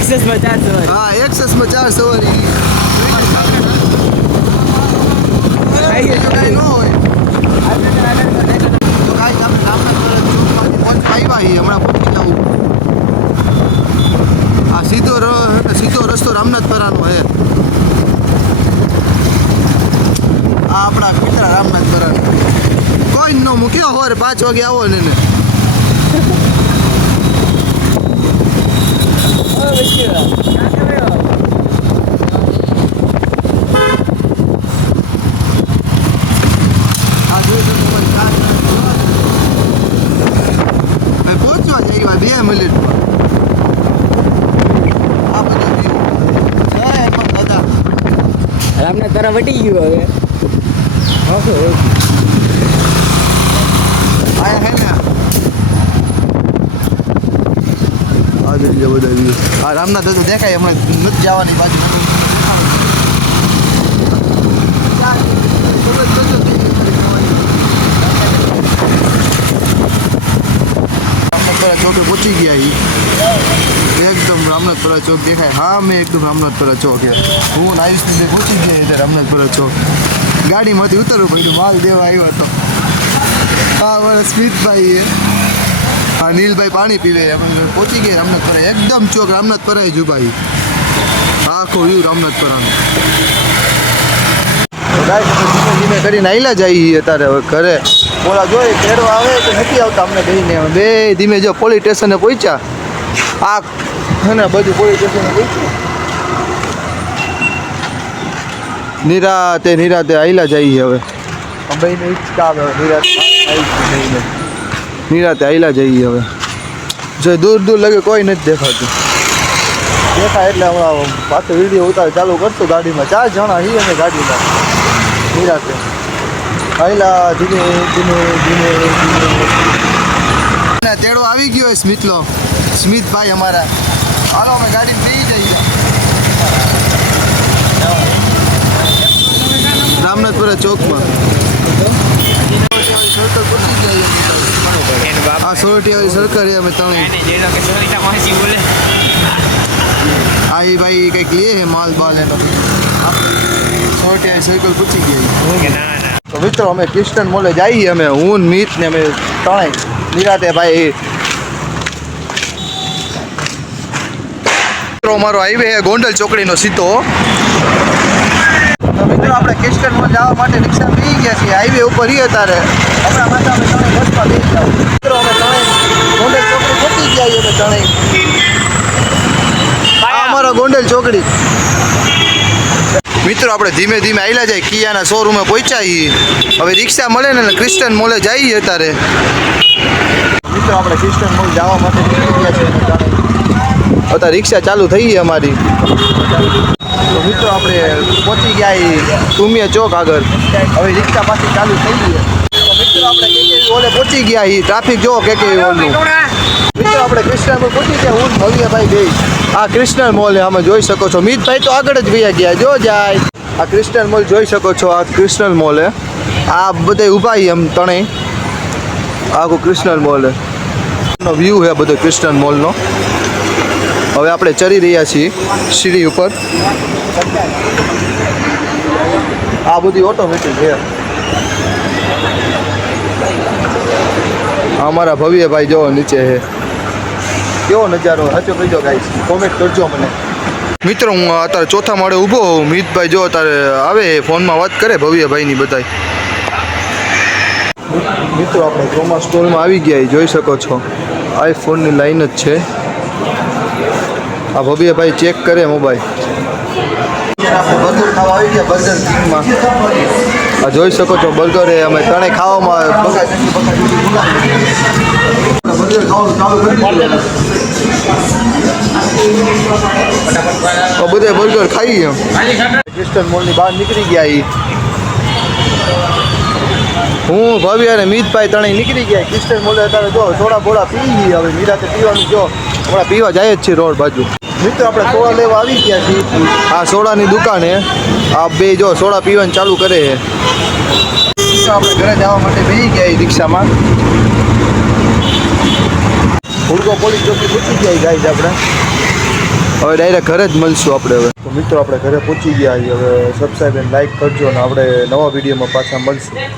Access में 4 सवारी। हाँ एक्सेस में 4 सवारी કઈ નો હોય તો ગાઈસ આપણે રામનાથ આવ્યા છીએ હમણાં પહોંચી જવું આ સીધો રસ્તો રામનાથપરાનો છે આ આપણા પિતરા રામનાથપરાનો કોઈ ન મૂક્યો હોર 5 વાગે આવો ને પહોંચવા જાય 2 મિનિટમાં આ બધું દાદા રામનાથ તારા વટી ગયું હવે આયા હે ને આ જોઈ બધા વ્યૂ આ રામનાથ તો દેખાય હમણાં નથી જવાની બાજુ ચોકે પહોંચી ગયા એકદમ રામનાથપરા ચોક દેખાય હા મેં એકદમ રામનાથપરા ચોક હું આવીશ ને પહોંચી ગયા રામનાથપરા ચોક ગાડીમાંથી ઉતરવું પડ્યું માલ દેવા આવ્યો હતો હા મારા સ્મિતભાઈ હા નીલભાઈ પાણી પીવે આપણે પહોંચી ગયા રામનાથપરા એકદમ ચોક રામનાથપરા જ ઉભાઈ આખો વ્યૂ રામનાથપરાનો ધીમે ધીમે કરીને આયલા જઈએ અત્યારે હવે ઘરે ઓલા જોઈએ તેડવા આવે તો નથી આવતા અમને બે ધીમે જો પોલીસ સ્ટેશને પહોંચ્યા આ હે ને બધું પોલીસ સ્ટેશને પહોંચ્યું નિરાતે આયલા જઈએ હવે ભાઈને ઈચ્છા આવે નિરાતે આયલા જઈએ હવે જો દૂર લગે કોઈ નથી દેખાતું દેખાય એટલે હમણાં પાછો વિડીયો ઉતાર ચાલુ કરશું ગાડીમાં 4 જણા છીએ અમે ગાડીમાં નિરાતે આયલા ધીમે તેડો આવી ગયો સ્મિતભાઈ અમારા હાલો અમે ગાડી પી જઈએ રામનાથપુરા ચોકમાં હા સોરઠિયાવાળી સરકારી અમે ત્રણ હા એ ભાઈ કંઈક લે છે માલ બાલ એનો સોરઠિયાવાળી સર્કલ પૂછી ગયા તો મિત્રો અમે ક્રિસ્ટન મોલે જઈએ અમે હું મિત ને અમે ત્રણેય નિરાતે ભાઈ અમારો હાઈવે છે ગોંડલ ચોકડીનો સીધો તો મિત્રો આપણે ક્રિસ્ટન મોલ જવા માટે રિક્ષા બેસી ગયા છીએ હાઈવે ઉપર રહીએ ત્યારે હમણાં પાછા અમે ત્રણેય બસમાં બેસી જાવ મિત્રો અમે ત્રણેય ગોંડલ ચોકડી પહોંચી ગયા અમે ત્રણેય અમારો ગોંડલ ચોકડી મિત્રો આપણે ધીમે ધીમે આયલા જાય કિયાના શોરૂમે પહોંચ્યા હવે રિક્ષા મળે ને ક્રિસ્ટન મોલે જઈએ અત્યારે મિત્રો આપણે ક્રિસ્ટન મોલ જવા માટે નીકળી ગયા છીએ અત્યારે રિક્ષા ચાલુ થઈ ગઈ અમારી તો મિત્રો આપણે પહોંચી ગયા સુમિયા ચોક આગળ હવે રિક્ષા પાછી ચાલુ થઈ ગઈ તો મિત્રો આપણે કેકેવી ઓલે પહોંચી ગયા ટ્રાફિક જો કેકેવી ઓલનું મિત્રો આપણે ક્રિસ્ટન મોલ પહોંચી ગયા હું ભવ્યભાઈ બે આ ક્રિસ્ટન મોલ આમાં જોઈ શકો છો મિતભાઈ તો આગળ જ વયા ગયા જો જાય આ ક્રિસ્ટન મોલ જોઈ શકો છો આ ક્રિસ્ટન મોલ આ બધે ઊભા એમ ત્રણેય આખું ક્રિસ્ટન મોલ નો વ્યૂ છે બધો ક્રિસ્ટન મોલનો હવે આપણે ચડી રહ્યા છીએ સીડી ઉપર આ બધી ઓટોમેટિક છે અમારા ભવ્યભાઈ જો નીચે છે કેવો નજારો સાચો કહીજો ગાઈસ કોમેન્ટ કરજો મને મિત્રો હું અત્યારે ચોથા માળે ઊભો હોઉં મિતભાઈ જો અત્યારે આવે ફોનમાં વાત કરે ભવ્યભાઈની બધાય મિત્રો આપણે ક્રોમા સ્ટોરમાં આવી ગયા જોઈ શકો છો આઈફોનની લાઈન જ છે આ ભવ્યભાઈ ચેક કરે મોબાઈલ આપણે બર્ગર ખાવા આવી ગયા બર્ગર કિંગમાં આ જોઈ શકો છો બર્ગર એ અમે ત્રણેય ખાવામાં બર્ગર ખાવાનું ચાલુ કરી બધે બર્ગર ખાઈ એમ ક્રિસ્ટન મોલની બહાર નીકળી ગયા હું ભવ્ય અને મિતભાઈ ત્રણેય નીકળી ગયા ક્રિસ્ટન મોલે અત્યારે જો થોડા બોડા પી ગઈ હવે નિરાતે પીવાનું જો હમણાં પીવા જાય જ છે રોડ બાજુ મિત્રો આપણે સોડા લેવા આવી ગયા છીએ આ સોડાની દુકાને આ બે જો સોડા પીવાનું ચાલુ કરે છે આપણે ઘરે જવા માટે બેસી ગયા રિક્ષામાં હુડકો પોલીસ ચોકી પૂછી ગયા ગાઈઝ આપણે હવે ડાયરેક્ટ ઘરે જ મળશું આપણે હવે. તો મિત્રો આપણે ઘરે પહોંચી ગયા છીએ. હવે સબસ્ક્રાઈબ અને લાઈક કરજો અને આપણે નવા વિડીયોમાં પાછા મળશું.